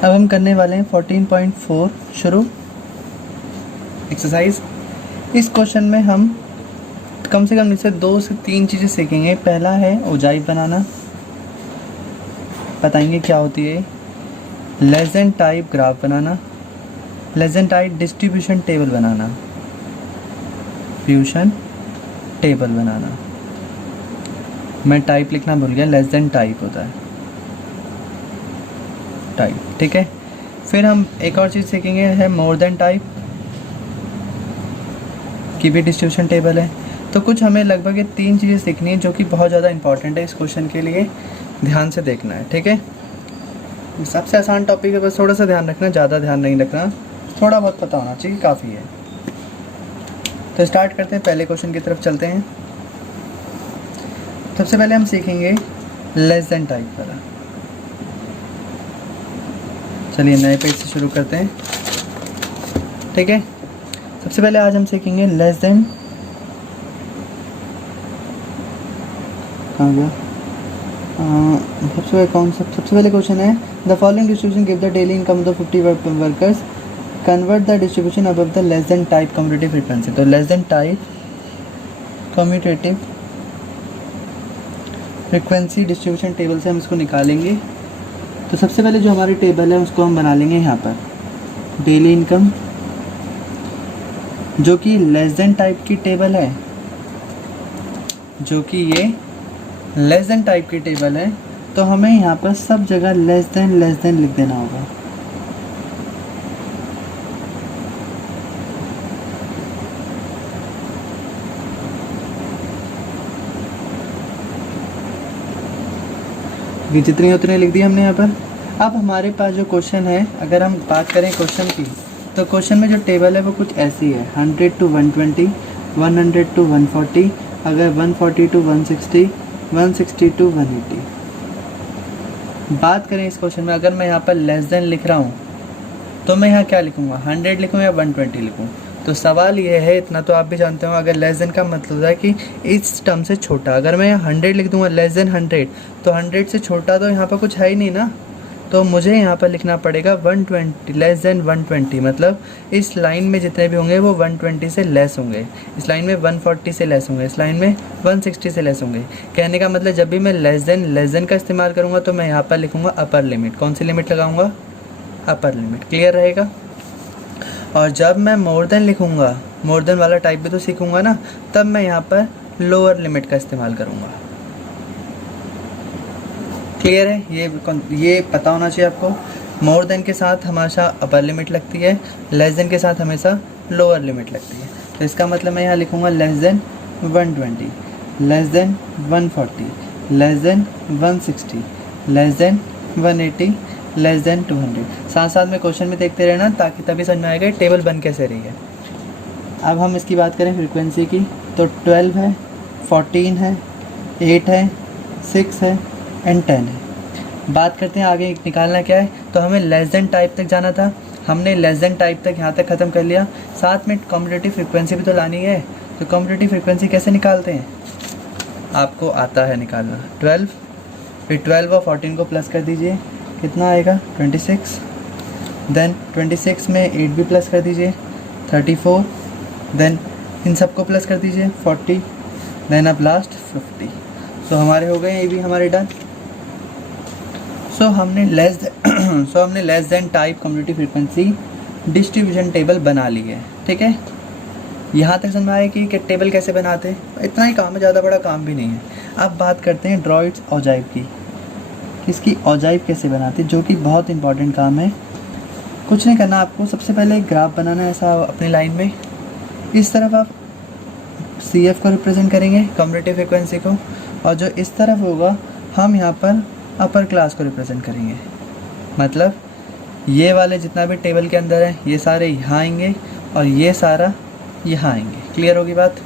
अब हम करने वाले हैं 14.4 शुरू एक्सरसाइज। इस क्वेश्चन में हम कम से कम इससे 2 से 3 चीज़ें सीखेंगे। पहला है ओजाइव बनाना, बताएंगे क्या होती है। लेस देन टाइप ग्राफ बनाना, less than type distribution table बनाना, फ्यूशन टेबल बनाना। मैं टाइप लिखना भूल गया, लेस देन टाइप होता है टाइप, ठीक है। फिर हम एक और चीज़ सीखेंगे है मोर देन टाइप की भी डिस्ट्रीब्यूशन टेबल है। तो कुछ हमें लगभग ये 3 चीज़ें सीखनी है जो कि बहुत ज़्यादा इंपॉर्टेंट है इस क्वेश्चन के लिए, ध्यान से देखना है, ठीक है। सबसे आसान टॉपिक है, बस थोड़ा सा ध्यान रखना, ज़्यादा ध्यान नहीं रखना, थोड़ा बहुत पता होना चाहिए, काफ़ी है। तो स्टार्ट करते हैं, पहले क्वेश्चन की तरफ चलते हैं। सबसे पहले हम सीखेंगे लेस देन टाइप वाला। चलिए नए पेज से शुरू करते हैं, ठीक है। सबसे पहले आज हम सीखेंगे लेस देन, कहाँ गया, सबसे पहले कॉन्सेप्ट। सबसे पहले क्वेश्चन है the following distribution give the daily income of 50 workers, convert the distribution above the less than type cumulative frequency. तो less than type cumulative frequency distribution table से हम इसको निकालेंगे। तो सबसे पहले जो हमारी टेबल है उसको हम बना लेंगे यहाँ पर, डेली इनकम जो कि लेस देन टाइप की टेबल है, जो कि ये लेस देन टाइप की टेबल है। तो हमें यहाँ पर सब जगह लेस देन लिख देना होगा। ये जितनी उतनी लिख दी हमने यहाँ पर। अब हमारे पास जो क्वेश्चन है, अगर हम बात करें क्वेश्चन की, तो क्वेश्चन में जो टेबल है वो कुछ ऐसी है, 100 to 120, 100 to 140, अगर 140 to 160, 160 to 180। बात करें इस क्वेश्चन में, अगर मैं यहाँ पर लेस देन लिख रहा हूँ तो मैं यहाँ क्या लिखूँगा, 100 लिखूँ या 120 लिखूँ। तो सवाल ये है, इतना तो आप भी जानते हो, अगर लेस देन का मतलब है कि इस टर्म से छोटा। अगर मैं यहाँ 100 लिख दूँगा लेस देन 100, तो 100 से छोटा तो यहाँ पर कुछ है ही नहीं ना। तो मुझे यहाँ पर लिखना पड़ेगा 120, लेस देन 120, मतलब इस लाइन में जितने भी होंगे वो 120 से लेस होंगे, इस लाइन में 140 से लेस होंगे, इस लाइन में 160 से लेस होंगे। कहने का मतलब जब भी मैं लेस देन का इस्तेमाल करूँगा तो मैं यहाँ पर लिखूँगा अपर लिमिट। कौन सी लिमिट लगाऊँगा, अपर लिमिट, क्लियर रहेगा। और जब मैं मोर देन लिखूँगा, मोर देन वाला टाइप भी तो सीखूँगा ना, तब मैं यहाँ पर लोअर लिमिट का इस्तेमाल करूँगा। क्लियर है, ये पता होना चाहिए आपको। मोर देन के साथ हमेशा अपर लिमिट लगती है, लेस देन के साथ हमेशा लोअर लिमिट लगती है। तो इसका मतलब मैं यहाँ लिखूँगा less than 120, less than 140, less than 160, less than 180, less than 200। साथ साथ में क्वेश्चन में देखते रहना, ताकि तभी समझ में आएगा टेबल बन कैसे रही है। अब हम इसकी बात करें फ्रीक्वेंसी की, तो 12 है, 14 है, 8 है, 6 है एंड 10 है। बात करते हैं आगे निकालना क्या है। तो हमें लेस देन टाइप तक जाना था, हमने लेस देन टाइप तक यहाँ तक ख़त्म कर लिया। साथ में कम्यूटेटिव फ्रीक्वेंसी भी तो लानी है। तो कम्यूटेटिव फ्रीक्वेंसी कैसे निकालते हैं, आपको आता है निकालना। 12, फिर 12 और 14 को प्लस कर दीजिए, कितना आएगा 26, देन 26 में 8 भी प्लस कर दीजिए 34, देन इन सबको प्लस कर दीजिए 40, देन अब लास्ट 50। सो हमारे हो गए ये भी हमारे डन। सो हमने less than type cumulative frequency distribution table बना ली है, ठीक है। यहाँ तक समझ आए कि टेबल कैसे बनाते हैं, इतना ही काम है, ज़्यादा बड़ा काम भी नहीं है। अब बात करते हैं ड्रॉ इट्स ओजाइव की, इसकी ओजाइव कैसे बनाते हैं, जो कि बहुत इंपॉर्टेंट काम है। कुछ नहीं करना आपको, सबसे पहले एक ग्राफ बनाना है ऐसा अपनी लाइन में। इस तरफ आप CF को रिप्रेजेंट करेंगे कम्यूटेटिव फ्रीक्वेंसी को, और जो इस तरफ होगा हम यहाँ पर अपर क्लास को रिप्रेजेंट करेंगे। मतलब ये वाले जितना भी टेबल के अंदर है ये सारे यहाँ आएंगे और ये सारा यहाँ आएंगे। क्लियर होगी बात।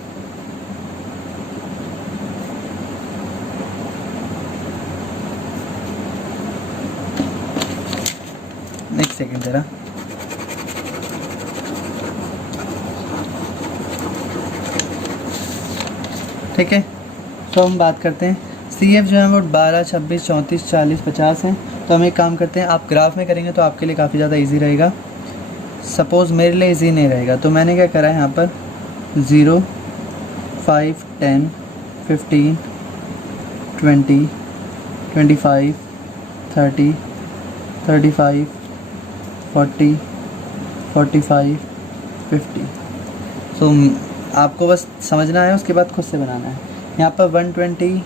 नेक्स्ट सेकंड जरा, ठीक है। तो हम बात करते हैं CF जो है वो 12, 26, 34, 40, 50 हैं, तो हम एक काम करते हैं, आप ग्राफ में करेंगे तो आपके लिए काफ़ी ज़्यादा इजी रहेगा। सपोज़ मेरे लिए इजी नहीं रहेगा, तो मैंने क्या करा है यहाँ पर 0, 5, 10, 15, 20, 25, 30, 35, 40, 45, 50। तो आपको बस समझना है, उसके बाद खुद से बनाना है। यहाँ पर 120,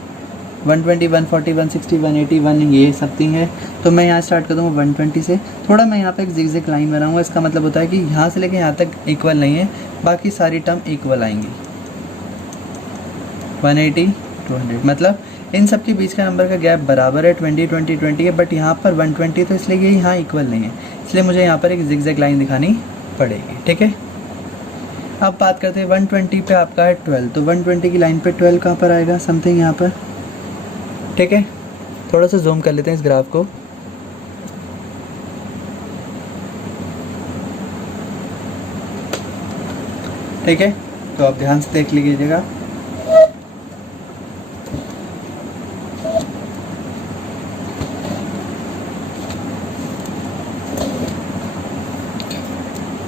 140, 160, 180, 1 ये समथिंग है। तो मैं यहाँ स्टार्ट कर दूँगा 120 से। थोड़ा मैं यहाँ पे एक जिगजैग लाइन बनाऊँगा, इसका मतलब होता है कि यहाँ से लेके यहाँ तक इक्वल नहीं है, बाकी सारी टर्म इक्वल आएंगी। 180, 200, मतलब इन सब के बीच का नंबर का गैप बराबर है, 20, 20, 20 है, बट यहाँ पर 120, तो इसलिए ये यहाँ इक्वल नहीं है, इसलिए मुझे यहाँ पर एक जिगजैग लाइन दिखानी पड़ेगी। ठीक है, अब बात करते हैं 120 पे आपका है 12, तो 120 की लाइन पे 12 कहाँ पर आएगा, समथिंग यहाँ पर। ठीक है, थोड़ा सा जूम कर लेते हैं इस ग्राफ को। ठीक है, तो आप ध्यान से देख लीजिएगा।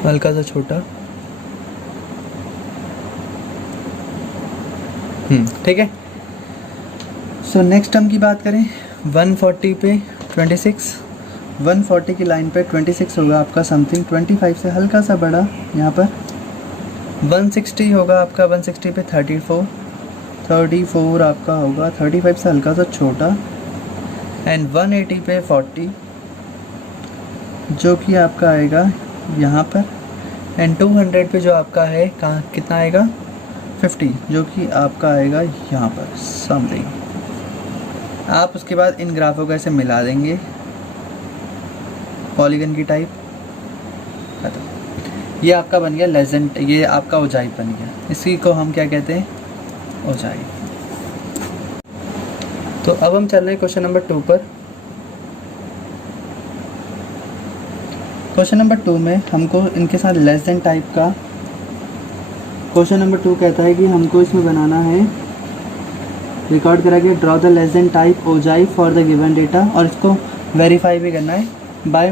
हल्का सा छोटा, ठीक है। सो नेक्स्ट टर्म की बात करें, 140 पे 26, 140 की लाइन पे 26 होगा आपका समथिंग 25 से हल्का सा बड़ा यहाँ पर। 160 होगा आपका, 160 पे 34, 34 आपका होगा 35 से हल्का सा छोटा, एंड 180 पे 40 जो कि आपका आएगा यहाँ पर, एंड 200 पे जो आपका है कहाँ कितना आएगा 50, जो कि आपका आएगा यहाँ पर समथिंग। आप उसके बाद इन ग्राफों को ऐसे मिला देंगे, पॉलीगन की टाइप खत्म। ये आपका बन गया लेजेंड, ये आपका ओजाइव बन गया। इसी को हम क्या कहते हैं, ओजाइव। तो अब हम चल रहे हैं क्वेश्चन नंबर 2 पर। क्वेश्चन नंबर 2 में हमको इनके साथ लेस देन टाइप का, क्वेश्चन नंबर 2 कहता है कि हमको इसमें बनाना है, रिकॉर्ड करा के draw the less than type ogive for the given data, और इसको वेरीफाई भी करना है बाय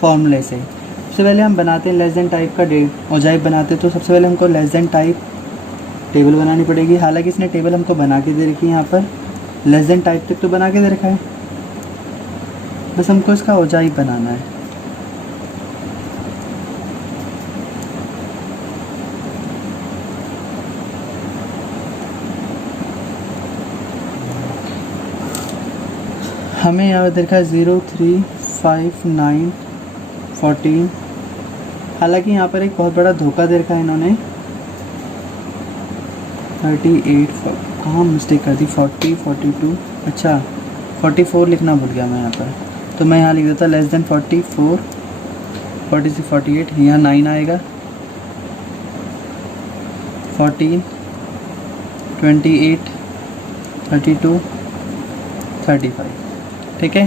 फॉर्मूले से। सबसे पहले हम बनाते हैं लेस देन टाइप का ओजाइव बनाते हैं, तो सबसे पहले हमको लेस देन टाइप टेबल बनानी पड़ेगी। हालांकि इसने टेबल हमको बना के दे रखी है, यहाँ पर लेस देन टाइप तक तो बना के दे रखा है, बस हमको इसका ओजाइव बनाना है। हमें यहाँ पर देखा 0, 3, 5, 9, 14। हालांकि यहाँ पर एक बहुत बड़ा धोखा दे रखा है इन्होंने, 38, कहाँ मिस्टेक कर दी, 40, 42, अच्छा 44 लिखना भूल गया मैं यहाँ पर, तो मैं यहाँ लिख देता लेस देन 44, 46, 48, यहाँ 9 आएगा, 14, 28, 32, 35। ठीक है,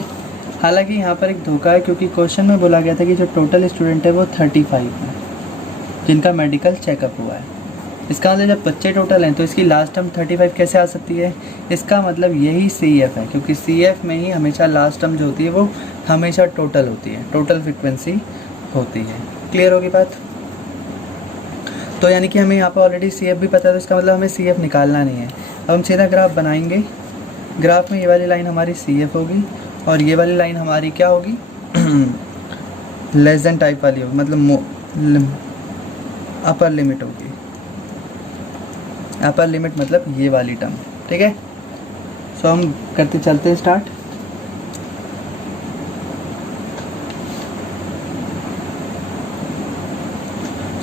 हालांकि यहाँ पर एक धोखा है, क्योंकि क्वेश्चन में बोला गया था कि जो टोटल स्टूडेंट है वो 35 है जिनका मेडिकल चेकअप हुआ है। इसका मतलब जब बच्चे टोटल हैं तो इसकी लास्ट टर्म 35 कैसे आ सकती है, इसका मतलब यही CF है, क्योंकि CF में ही हमेशा लास्ट टर्म जो होती है वो हमेशा टोटल होती है, टोटल फ्रिक्वेंसी होती है। क्लियर होगी बात। तो यानी कि हमें यहाँ पर ऑलरेडी CF भी पता है, तो इसका मतलब हमें CF निकालना नहीं है। अब हम सीधा ग्राफ बनाएंगे। ग्राफ में ये वाली लाइन हमारी CF होगी और ये वाली लाइन हमारी क्या होगी लेस देन टाइप वाली होगी, मतलब अपर लिमिट होगी। अपर लिमिट मतलब ये वाली टर्म। ठीक है, सो हम करते चलते हैं स्टार्ट।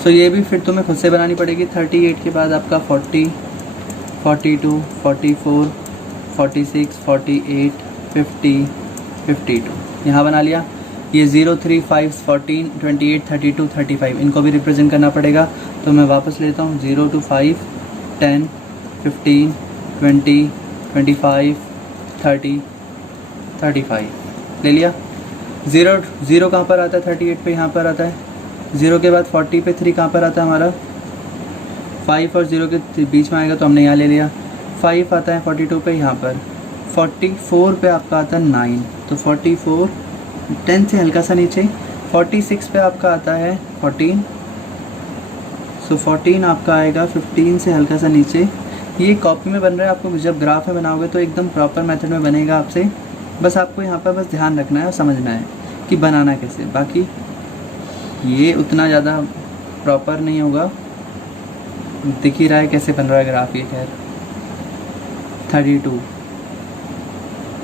सो ये भी फिर तुम्हें खुद से बनानी पड़ेगी। 38 के बाद आपका 40, 42, 44, 46, 48, 50, 52 यहाँ बना लिया। ये 0, 3, 5, 14, 28, 32, 35 इनको भी रिप्रेजेंट करना पड़ेगा, तो मैं वापस लेता हूँ 0 to 5, 10, 15, 20, 25, 30, 35 ले लिया। 0 कहाँ पर आता है, 38 पे यहाँ पर आता है। 0 के बाद 40 पे 3 कहाँ पर आता है हमारा, 5 और 0 के बीच में आएगा, तो हमने यहाँ ले लिया। 5 आता है 42 पे यहाँ पर, 44 पे आपका आता है 9, तो 44 10 से हल्का सा नीचे। 46 पे आपका आता है 14, सो 14 आपका आएगा 15 से हल्का सा नीचे। ये कॉपी में बन रहा है, आपको जब ग्राफ में बनाओगे तो एकदम प्रॉपर मेथड में बनेगा आपसे। बस आपको यहाँ पर बस ध्यान रखना है और समझना है कि बनाना कैसे, बाकी ये उतना ज़्यादा प्रॉपर नहीं होगा। दिख ही रहा है कैसे बन रहा है ग्राफ ये। खैर 32,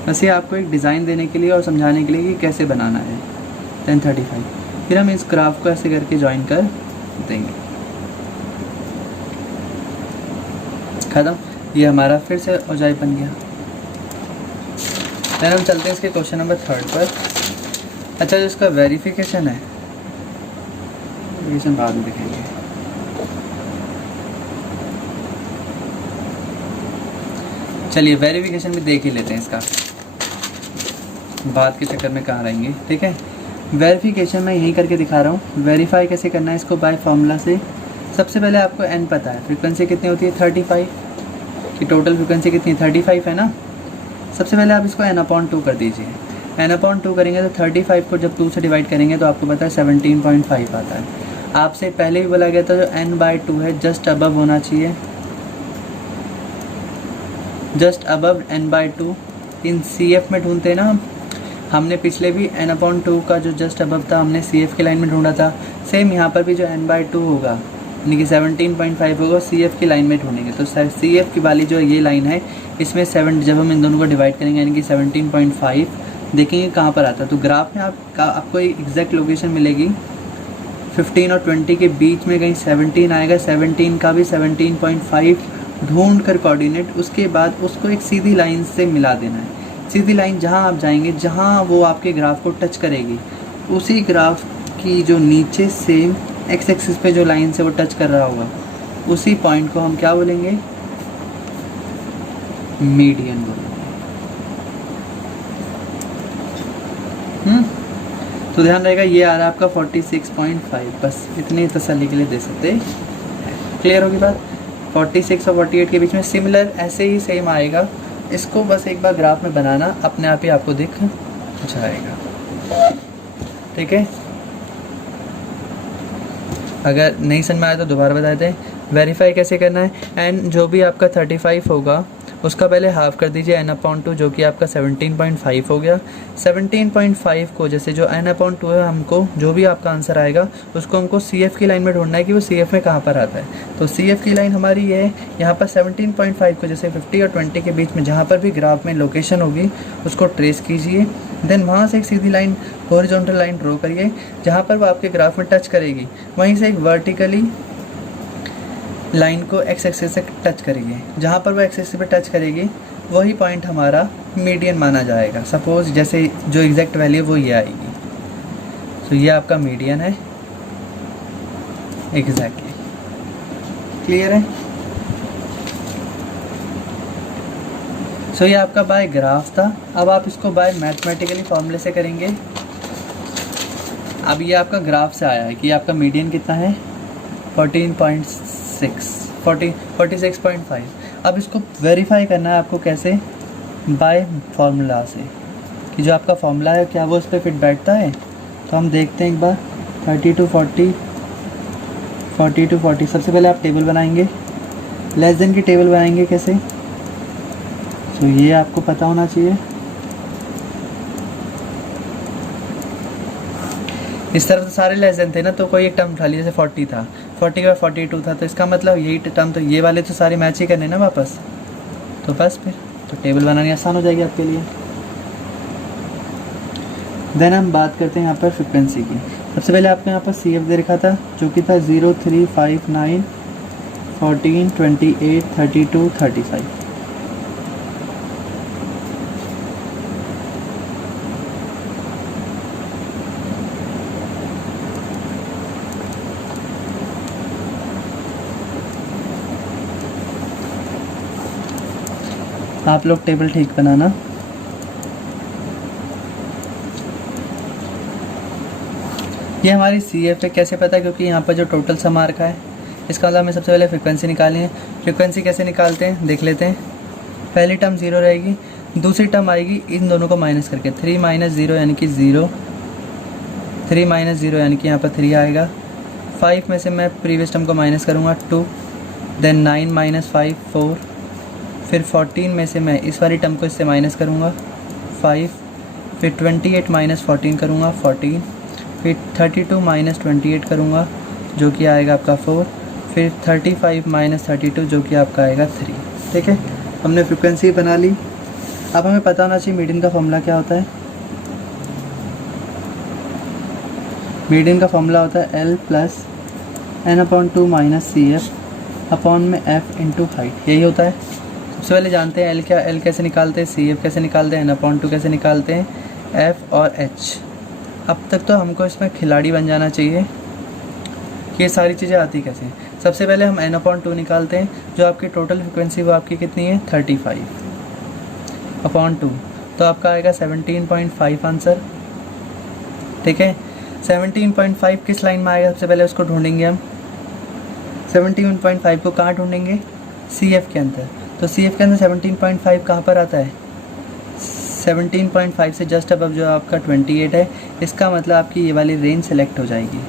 बस ये आपको एक डिज़ाइन देने के लिए और समझाने के लिए कि कैसे बनाना है। 1035, फिर हम इस ग्राफ को ऐसे करके ज्वाइन कर देंगे। खत्म, ये हमारा फिर से औजाई बन गया। फिर हम चलते हैं इसके क्वेश्चन नंबर 3 पर। अच्छा, जो इसका वेरिफिकेशन है, वेरिफिकेशन बाद में देखेंगे। चलिए वेरिफिकेशन भी देख ही लेते हैं इसका, बात के चक्कर में कहाँ रहेंगे। ठीक है, वेरिफिकेशन मैं यही करके दिखा रहा हूँ। वेरीफाई कैसे करना है इसको, बाय फार्मूला से। सबसे पहले आपको एन पता है, फ्रीक्वेंसी कितनी होती है 35 की, टोटल फ्रीक्वेंसी कितनी 35 है ना। सबसे पहले आप इसको n/2 कर दीजिए। n/2 करेंगे तो 35 को जब 2 से डिवाइड करेंगे तो आपको पता है 17.5 आता है। आपसे पहले भी बोला गया था जो n/2 है जस्ट अबव होना चाहिए, जस्ट अबव n/2। इन CF में ढूंढते हैं ना हमने पिछले भी n/2 का जो जस्ट अबव था हमने CF की लाइन में ढूंढा था। सेम यहाँ पर भी जो n/2 होगा यानी कि 17.5 होगा, CF की लाइन में ढूंढेंगे। तो CF की वाली जो ये लाइन है इसमें 7, जब हम इन दोनों को डिवाइड करेंगे यानी कि 17.5 देखेंगे कहाँ पर आता है। तो ग्राफ में आपको एक एग्जैक्ट लोकेशन मिलेगी 15 और 20 के बीच में कहीं 17 आएगा। 17 का भी 17.5 ढूंढ कर कोऑर्डिनेट, उसके बाद उसको एक सीधी लाइन से मिला देना है। सीधी लाइन जहाँ आप जाएंगे, जहाँ वो आपके ग्राफ को टच करेगी, उसी ग्राफ की जो नीचे सेम एक्स एक्सिस पे जो लाइन से वो टच कर रहा होगा, उसी पॉइंट को हम क्या बोलेंगे, मीडियन बोलेंगे। तो ध्यान रहेगा ये आ रहा है आपका 46.5, बस इतनी तसल्ली के लिए दे सकते हैं। क्लियर होगी बात। 46 और 48 के बीच में सिमिलर ऐसे ही सेम आएगा। इसको बस एक बार ग्राफ में बनाना, अपने आप ही आपको दिख जाएगा। ठीक है, अगर नहीं समझ में आया तो दोबारा बता दें। वेरीफाई कैसे करना है, एंड जो भी आपका 35 होगा उसका पहले हाफ कर दीजिए n/2, जो कि आपका 17.5 हो गया। 17.5 को जैसे जो n/2 है, हमको जो भी आपका आंसर आएगा उसको हमको CF की लाइन में ढूंढना है कि वो CF में कहाँ पर आता है। तो CF की लाइन हमारी ये है, यहाँ पर 17.5 को जैसे 50 और 20 के बीच में जहाँ पर भी ग्राफ में लोकेशन होगी उसको ट्रेस कीजिए। देन वहाँ से एक सीधी लाइन, हॉरिजॉन्टल लाइन ड्रॉ करिए, जहाँ पर वो आपके ग्राफ में टच करेगी वहीं से एक वर्टिकली लाइन को एक्स एक्सिस से टच करेगी। जहाँ पर वो एक्स एक्सिस पे टच करेगी वही पॉइंट हमारा मीडियन माना जाएगा। सपोज जैसे जो एग्जैक्ट वैल्यू वो ये आएगी, तो ये आपका मीडियन है एग्जैक्टली। क्लियर है। सो ये आपका बाय ग्राफ था। अब आप इसको बाय मैथमेटिकली फॉर्मूले से करेंगे। अब ये आपका ग्राफ से आया है कि आपका मीडियन कितना है 46.5। अब इसको वेरीफाई करना है आपको कैसे, बाय फार्मूला से, कि जो आपका फार्मूला है क्या वो उस पर फिट बैठता है। तो हम देखते हैं एक बार 30 to 40, 40 to 40। सबसे पहले आप टेबल बनाएंगे, लेस देन की टेबल बनाएंगे कैसे, तो ये आपको पता होना चाहिए। इस तरफ तो सारे लेस देन थे ना, तो कोई एक टर्म उठा लिया, जैसे 40 था, 40 का 42 था, तो इसका मतलब यही टर्म, तो ये वाले तो सारे मैच ही करने ना वापस। तो बस फिर तो टेबल बनानी आसान हो जाएगी आपके लिए। देन हम बात करते हैं यहाँ पर फ्रिक्वेंसी की। सबसे पहले आपको यहाँ पर CF दे रखा था जो कि था 0, 3, 5, 9, 14, 28, 32, 35। आप लोग टेबल ठीक बनाना। ये हमारी CF है। कैसे पता है, क्योंकि यहाँ पर जो टोटल सम आ रखा है, इसका मतलब हमें सबसे पहले फ्रिक्वेंसी निकालनी है। फ्रिक्वेंसी कैसे निकालते हैं देख लेते हैं। पहली टर्म 0 रहेगी, दूसरी टर्म आएगी इन दोनों को माइनस करके, 3 माइनस 0 यानी कि 0, 3 माइनस 0 यानी कि यहाँ पर 3 आएगा। 5 में से मैं प्रीवियस टर्म को माइनस करूँगा 2, देन 9 माइनस 5 4, फिर 14 में से मैं इस वाली टर्म को इससे माइनस करूँगा 5, फिर 28 माइनस 14 करूँगा 14, फिर 32 माइनस 28 करूँगा जो कि आएगा आपका 4, फिर 35 माइनस 32 जो कि आपका आएगा 3। ठीक है, हमने फ्रिक्वेंसी बना ली। अब हमें पता होना चाहिए मीडियन का फॉर्मूला क्या होता है। मीडियन का फॉर्मूला होता है L plus n/2 minus CF upon में F इंटू हाइट, यही होता है। सबसे पहले जानते हैं L क्या, L कैसे निकालते हैं, CF कैसे निकालते हैं, n/2 कैसे निकालते हैं, F और H। अब तक तो हमको इसमें खिलाड़ी बन जाना चाहिए कि ये सारी चीज़ें आती कैसे हैं। सबसे पहले हम n/2 निकालते हैं, जो आपकी टोटल फ्रिक्वेंसी वो आपकी कितनी है 35/2, तो आपका आएगा 17.5 आंसर। ठीक है, 17.5 किस लाइन में आएगा, सबसे पहले उसको ढूंढेंगे हम। 17.5 को कहाँ ढूंढेंगे, CF के अंदर। तो CF के अंदर 17.5 कहाँ पर आता है, 17.5 से जस्ट अबव जो आपका 28 है। इसका मतलब आपकी ये वाली रेंज सेलेक्ट हो जाएगी,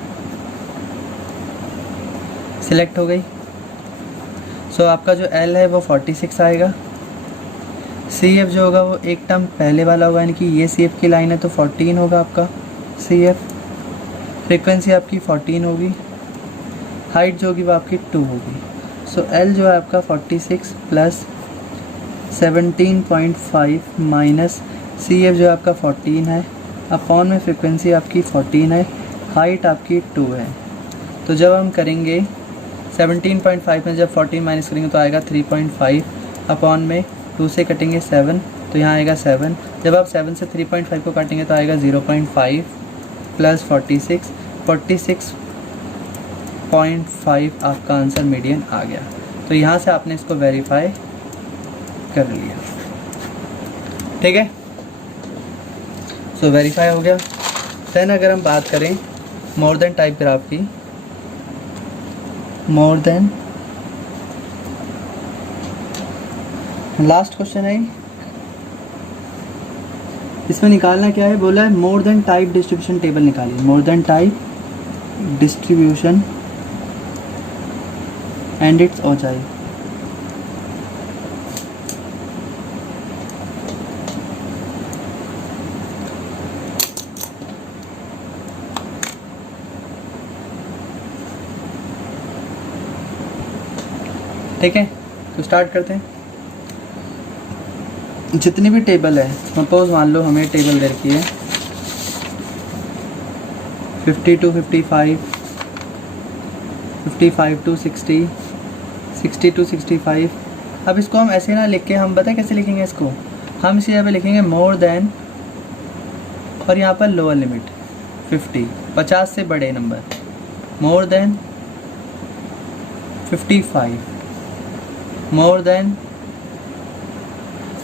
सिलेक्ट हो गई। सो आपका जो L है वो 46 आएगा। CF जो होगा वो एक टर्म पहले वाला होगा, यानी कि ये CF की लाइन है तो 14 होगा आपका CF। फ्रीक्वेंसी आपकी 14 होगी, हाइट जो होगी वो आपकी 2 होगी। सो L जो है आपका 46 प्लस 17.5 माइनस CF जो आपका 14 है, अपॉन में फ्रीक्वेंसी आपकी 14 है, हाइट आपकी 2 है। तो जब हम करेंगे 17.5 में जब 14 माइनस करेंगे तो आएगा 3.5, अपॉन में 2 से कटेंगे 7 तो यहाँ आएगा 7। जब आप 7 से 3.5 को काटेंगे तो आएगा 0.5 प्लस 46.5 आपका आंसर मीडियन आ गया। तो यहाँ से आपने इसको वेरीफाई कर लिया। ठीक है, सो वेरीफाई हो गया। देन अगर हम बात करें मोर देन टाइप ग्राफ की, मोर देन लास्ट क्वेश्चन है, इसमें निकालना क्या है, बोला है more than type distribution table निकालिए। More than type distribution and its ऊंचाई। ठीक है, तो स्टार्ट करते हैं। जितनी भी टेबल है, सपोज मान लो हमें टेबल दे रखी है 50 to 55, 55 to 60, 60 to 65। अब इसको हम ऐसे ना लिख के, हम पता कैसे लिखेंगे इसको, हम इसी जगह पे लिखेंगे मोर देन और यहाँ पर लोअर लिमिट 50, 50 से बड़े number, more than 55, more than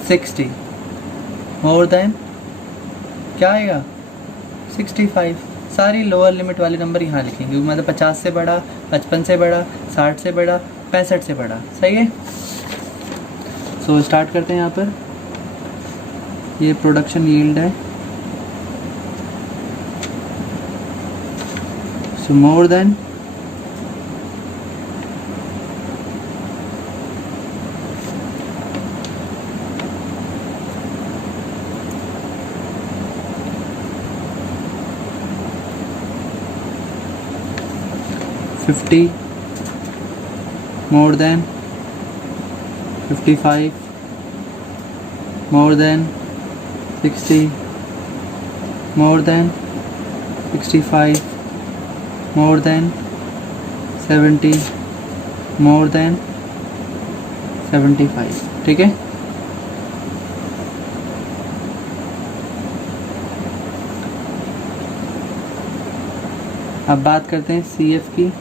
60, more than क्या आएगा 65। सारी लोअर लिमिट वाले नंबर यहाँ लिखेंगे, मतलब 50 से बड़ा, 55 से बड़ा, 60 से बड़ा, 65 से बड़ा। सही है, सो स्टार्ट करते हैं। यहाँ पर ये प्रोडक्शन यील्ड है, सो more than 50, more than 55, more than 60, more than 65, more than 70, more than 75। ठीक है, अब बात करते हैं CF की।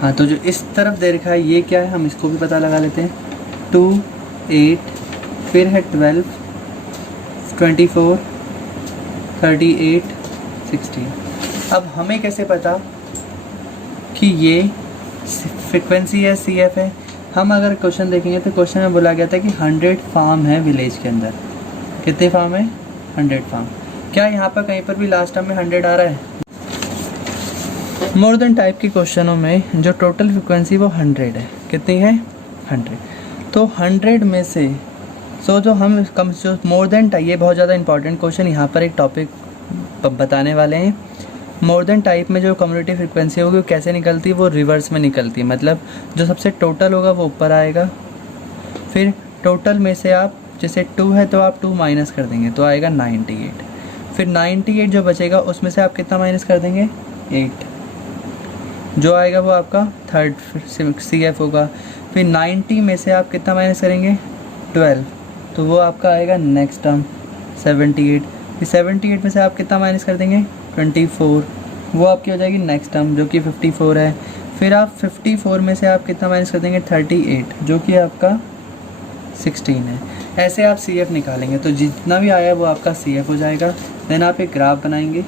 हाँ, तो जो इस तरफ दे रखा है ये क्या है, हम इसको भी पता लगा लेते हैं। 2, 8, फिर है 12, 24, 38, 16। अब हमें कैसे पता कि ये फ्रिक्वेंसी है CF है, हम अगर क्वेश्चन देखेंगे तो क्वेश्चन में बोला गया था कि 100 फार्म है विलेज के अंदर। कितने फार्म है? 100 फार्म। क्या यहाँ पर कहीं पर भी लास्ट टर्म में 100 आ रहा है? मोर देन टाइप के क्वेश्चनों में जो टोटल फ्रिक्वेंसी वो 100 है। कितनी है? 100। तो 100 में से जो हम कम जो मोर देन टाइप, ये बहुत ज़्यादा इंपॉर्टेंट क्वेश्चन, यहाँ पर एक टॉपिक बताने वाले हैं। मोर देन टाइप में जो कम्युनिटी फ्रिक्वेंसी होगी वो कैसे निकलती है? वो रिवर्स में निकलती है। मतलब जो सबसे टोटल होगा वो ऊपर आएगा, फिर टोटल में से आप जैसे 2 है तो आप 2 माइनस कर देंगे तो आएगा 98, फिर 98 जो बचेगा उसमें से आप कितना माइनस कर देंगे? 8, जो आएगा वो आपका थर्ड CF होगा। फिर 90 में से आप कितना माइनस करेंगे? 12, तो वो आपका आएगा नेक्स्ट टर्म 78। फिर 78 में से आप कितना माइनस कर देंगे? 24, वो आपकी हो जाएगी नेक्स्ट टर्म जो कि 54 है। फिर आप 54 में से आप कितना माइनस कर देंगे? 38, जो कि आपका 16 है। ऐसे आप CF निकालेंगे तो जितना भी आया वो आपका CF हो जाएगा। देन आप एक ग्राफ बनाएंगे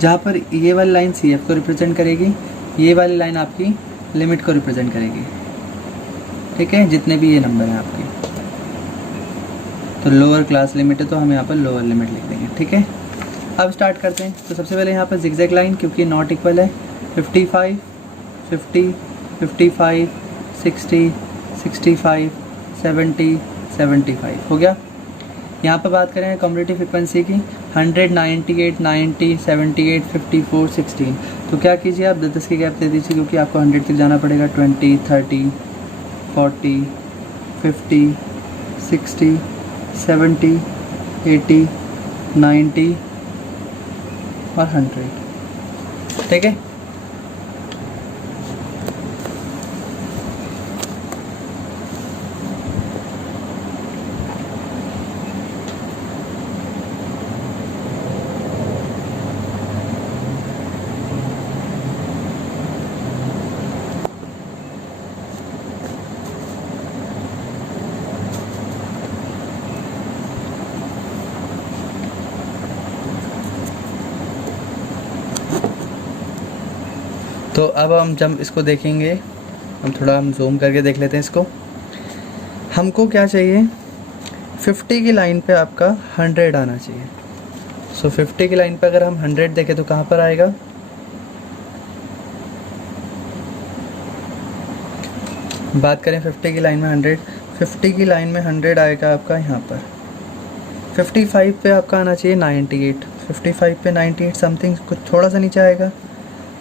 जहाँ पर ये वाली लाइन CF को रिप्रेजेंट करेगी, ये वाली लाइन आपकी लिमिट को रिप्रेजेंट करेगी। ठीक है, जितने भी ये नंबर हैं आपके। तो लोअर क्लास लिमिट है तो हम यहाँ पर लोअर लिमिट लिख देंगे। ठीक है, अब स्टार्ट करते हैं। तो सबसे पहले यहाँ पर जिगजैग लाइन, क्योंकि नॉट इक्वल है, 55, 50, 55, 60, 65, 70, 75 हो गया। यहाँ पर बात करें कम्युनिटी फ्रिक्वेंसी की, 100, 98, 90, 78, 54, 16। तो क्या कीजिए आप 10 की गैप दे दीजिए, क्योंकि आपको 100 तक जाना पड़ेगा। 20, 30, 40, 50, 60, 70, 80, 90 और 100। ठीक है, तो अब हम जब इसको देखेंगे, हम जूम करके देख लेते हैं इसको। हमको क्या चाहिए? 50 की लाइन पे आपका 100 आना चाहिए। सो 50 की लाइन पे अगर हम 100 देखें तो कहाँ पर आएगा? बात करें 50 की लाइन में 100, 50 की लाइन में 100 आएगा आपका यहाँ पर। 55 पे आपका आना चाहिए 98, 55 पे 98 समथिंग, कुछ थोड़ा सा नीचे आएगा।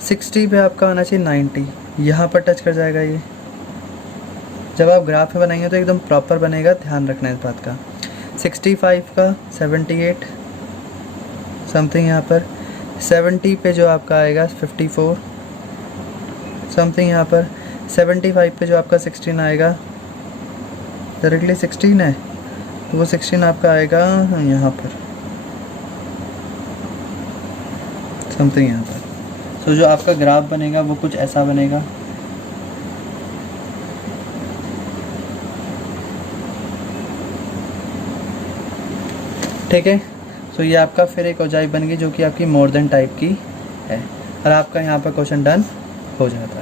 60 पे आपका आना चाहिए 90, यहाँ पर टच कर जाएगा ये। जब आप ग्राफ में बनाएंगे तो एकदम प्रॉपर बनेगा, ध्यान रखना है इस बात का। 65 का 78 समथिंग यहाँ पर। 70 पे जो आपका आएगा 54 समथिंग यहाँ पर। 75 पे जो आपका 16 आएगा, डायरेक्टली 16 है तो वो 16 आपका आएगा यहाँ पर समथिंग यहाँ पर। तो जो आपका ग्राफ बनेगा वो कुछ ऐसा बनेगा। ठीक है, तो ये आपका फिर एक औजाई बन गई जो कि आपकी मोर देन टाइप की है, और आपका यहाँ पर क्वेश्चन डन हो जाता है।